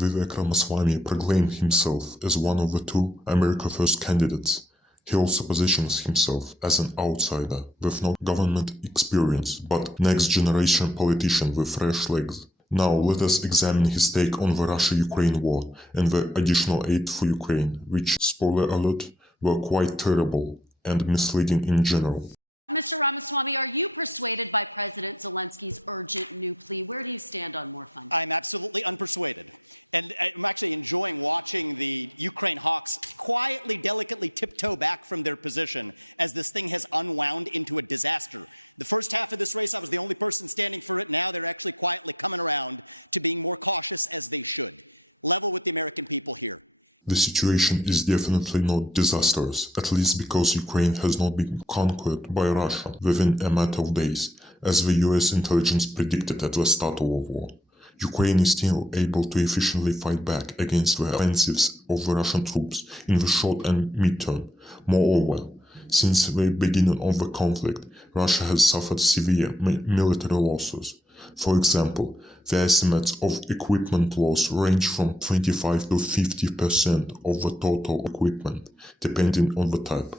Vivek Ramaswamy proclaimed himself as one of the two America First candidates. He also positions himself as an outsider with no government experience, but next-generation politician with fresh legs. Now let us examine his take on the Russia-Ukraine war and the additional aid for Ukraine, which, spoiler alert, were quite terrible and misleading in general. Mr. Ramaswamy, are you persuaded by President Zelensky's urgent new plea? Where do you stand on more funding? I'm absolutely unpersuaded. And I'm actually enjoying watching the Ukraine hawks quietly, delicately tiptoe back from their position as this thing has unwound into a disaster. The first half of this race, I was the only person standing for it. Now they're actually quietly coming around to being more cautious, as they should. Level with the American people here. The situation is definitely not disastrous, at least because Ukraine has not been conquered by Russia within a matter of days, as the US intelligence predicted at the start of the war. Ukraine is still able to efficiently fight back against the offensives of the Russian troops in the short and mid-term. Moreover, since the beginning of the conflict, Russia has suffered severe military losses. For example, the estimates of equipment loss range from 25 to 50% of the total equipment, depending on the type.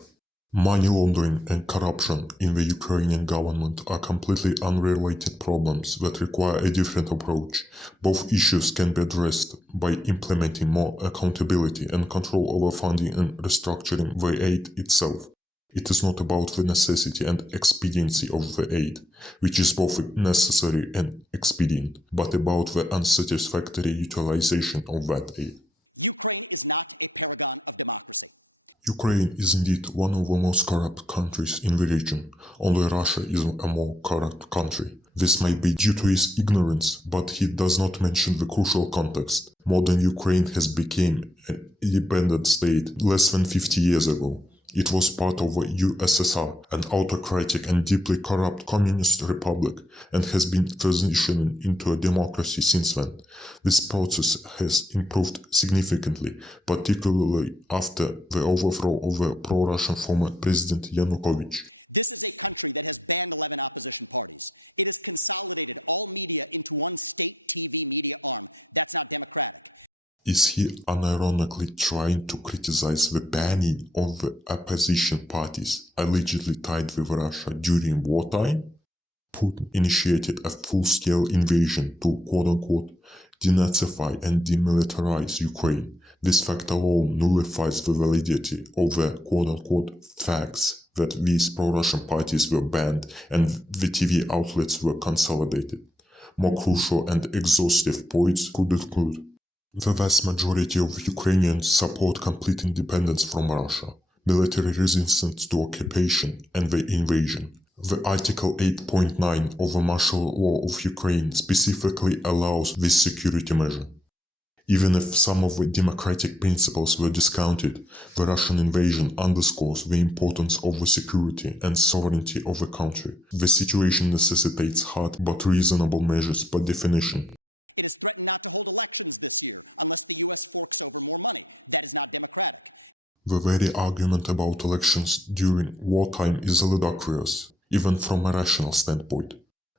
Money laundering and corruption in the Ukrainian government are completely unrelated problems that require a different approach. Both issues can be addressed by implementing more accountability and control over funding and restructuring the aid itself. It is not about the necessity and expediency of the aid, which is both necessary and expedient, but about the unsatisfactory utilization of that aid. Ukraine is not a paragon of democracy. Ukraine is indeed one of the most corrupt countries in the region. Only Russia is a more corrupt country. This might be due to his ignorance, but he does not mention the crucial context. Modern Ukraine has become an independent state less than 50 years ago. It was part of the USSR, an autocratic and deeply corrupt communist republic, and has been transitioning into a democracy since then. This process has improved significantly, particularly after the overthrow of the pro-Russian former President Yanukovych. This is a country that has banned 11 opposition parties. It has consolidated all media into one state TV media arm. That's not democratic. Is he unironically trying to criticize the banning of the opposition parties allegedly tied with Russia during wartime? Putin initiated a full-scale invasion to quote-unquote denazify and demilitarize Ukraine. This fact alone nullifies the validity of the quote-unquote facts that these pro-Russian parties were banned and the TV outlets were consolidated. More crucial and exhaustive points could include: the vast majority of Ukrainians support complete independence from Russia, military resistance to occupation and the invasion. The Article 8.9 of the martial law of Ukraine specifically allows this security measure. Even if some of the democratic principles were discounted, the Russian invasion underscores the importance of the security and sovereignty of the country. The situation necessitates hard but reasonable measures by definition. It has threatened not to hold elections this year unless the U.S. forks over more money. That is not democratic. The very argument about elections during wartime is ludicrous, even from a rational standpoint.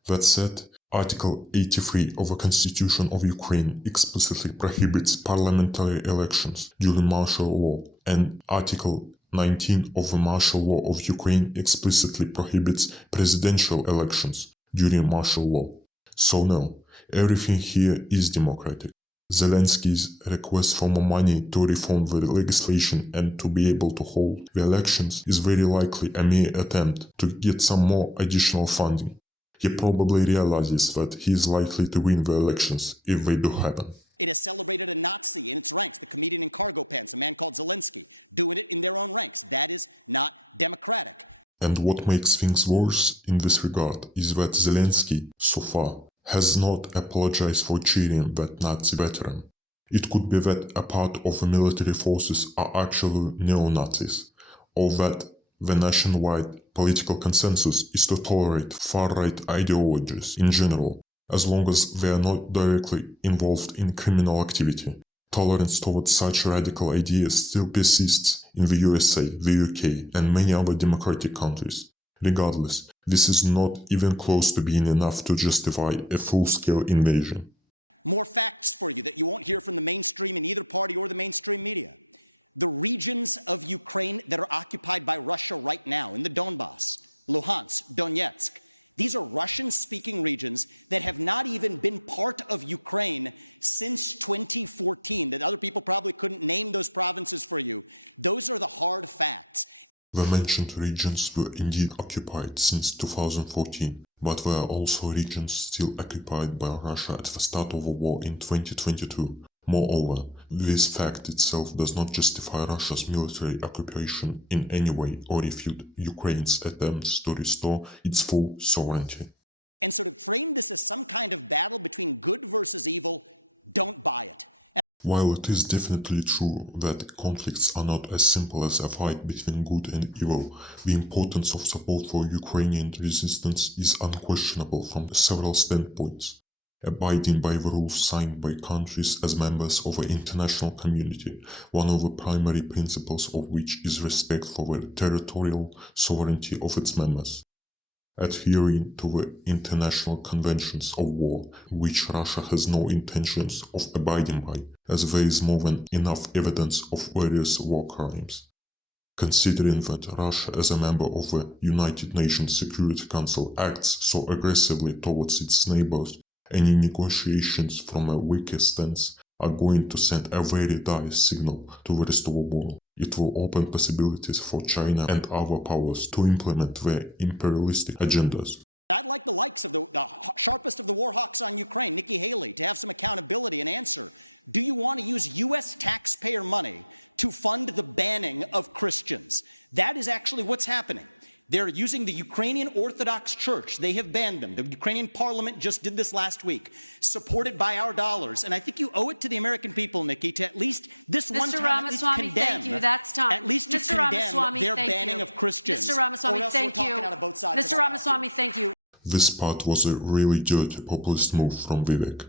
That said, Article 83 of the Constitution of Ukraine explicitly prohibits parliamentary elections during martial law, and Article 19 of the martial law of Ukraine explicitly prohibits presidential elections during martial law. So no, everything here is democratic. Zelensky's request for more money to reform the legislation and to be able to hold the elections is very likely a mere attempt to get some more additional funding. He probably realizes that he is likely to win the elections if they do happen. It has celebrated a Nazi in its ranks, the comedian in cargo pants, a man called Zelenskyy, doing it in their own ranks. That is not democratic. And what makes things worse in this regard is that Zelenskyy, so far, has not apologized for cheering that Nazi veteran. It could be that a part of the military forces are actually neo-Nazis, or that the nationwide political consensus is to tolerate far-right ideologies in general, as long as they are not directly involved in criminal activity. Tolerance towards such radical ideas still persists in the USA, the UK, and many other democratic countries. Regardless, this is not even close to being enough to justify a full-scale invasion. More facts for you that you won't hear from the mainstream in either party or the mainstream media. The regions of Ukraine that are occupied by Russia right now, in the Donbass, Luhansk, Donetsk, these are Russian-speaking regions that have not even been part of Ukraine since 2014, that other people probably couldn't name those provinces for you. Those are the hard facts. The mentioned regions were indeed occupied since 2014, but there are also regions still occupied by Russia at the start of the war in 2022. Moreover, this fact itself does not justify Russia's military occupation in any way or refute Ukraine's attempts to restore its full sovereignty. And so to frame this as some kind of battle between good versus evil, don't buy it. While it is definitely true that conflicts are not as simple as a fight between good and evil, the importance of support for Ukrainian resistance is unquestionable from several standpoints. Abiding by the rules signed by countries as members of the international community, one of the primary principles of which is respect for the territorial sovereignty of its members. Adhering to the international conventions of war, which Russia has no intentions of abiding by, as there is more than enough evidence of various war crimes. Considering that Russia, as a member of the United Nations Security Council, acts so aggressively towards its neighbors, any negotiations from a weaker stance are going to send a very dire signal to the rest of the world. It will open possibilities for China and other powers to implement their imperialistic agendas. I'd like the likes of the sharpest of the war hawks on Ukraine, Nikki Haley, to have some accountability and answer. Do you want to use U.S. taxpayer money to fund the banning of Christians? That is actually what's happening. They're using the Ukrainian Orthodox Church. They have banned them. The Ukrainian parliament just did this last week, supported by our dollars. And I think you owe it to the American people, Nikki, to at least this one time at least condemn. Thank you. That's time. At least to condemn their banning of Christians. Mr. Ramaswamy, thank you. Mr. Ramaswamy, thank you. This part was a really dirty populist move from Vivek.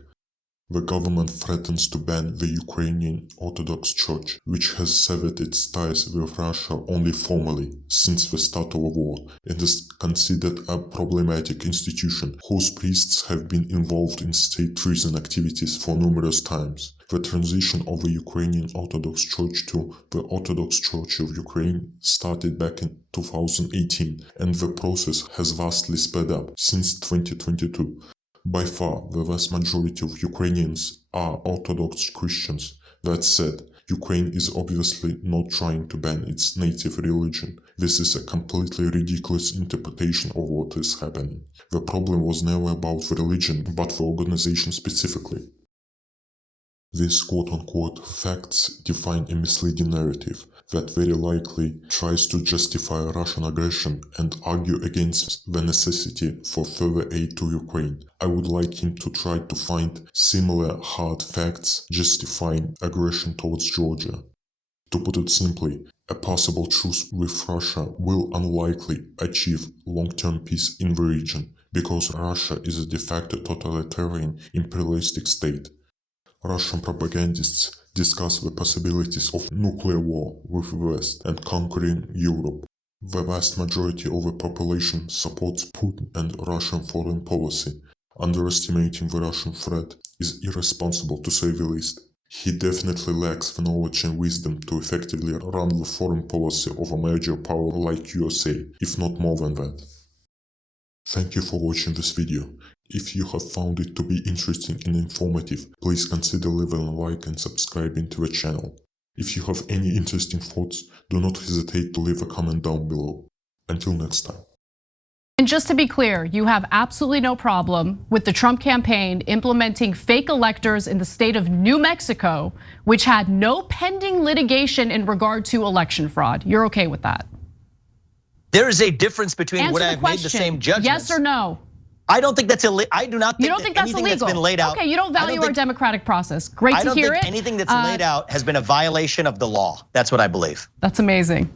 The government threatens to ban the Ukrainian Orthodox Church, which has severed its ties with Russia only formally since the start of the war, and is considered a problematic institution whose priests have been involved in state treason activities for numerous times. The transition of the Ukrainian Orthodox Church to the Orthodox Church of Ukraine started back in 2018, and the process has vastly sped up since 2022. By far, the vast majority of Ukrainians are Orthodox Christians. That said, Ukraine is obviously not trying to ban its native religion. This is a completely ridiculous interpretation of what is happening. The problem was never about the religion, but the organization specifically. These quote-unquote facts define a misleading narrative that very likely tries to justify Russian aggression and argue against the necessity for further aid to Ukraine. I would like him to try to find similar hard facts justifying aggression towards Georgia. To put it simply, a possible truce with Russia will unlikely achieve long-term peace in the region, because Russia is a de facto totalitarian imperialistic state. Russian propagandists discuss the possibilities of nuclear war with the West and conquering Europe. The vast majority of the population supports Putin and Russian foreign policy. Underestimating the Russian threat is irresponsible, to say the least. He definitely lacks the knowledge and wisdom to effectively run the foreign policy of a major power like USA, if not more than that. Thank you for watching this video. If you have found it to be interesting and informative, please consider leaving a like and subscribing to the channel. If you have any interesting thoughts, do not hesitate to leave a comment down below. Until next time. And just to be clear, you have absolutely no problem with the Trump campaign implementing fake electors in the state of New Mexico, which had no pending litigation in regard to election fraud. You're okay with that? There is a difference between Answer when the I've made the question. same judgments. Yes or no? I don't think that's illegal. I do not think You don't think that's anything illegal? that's been laid out. Okay, you don't value our democratic process. Great to hear it. I don't think anything that's laid out has been a violation of the law. That's what I believe. That's amazing.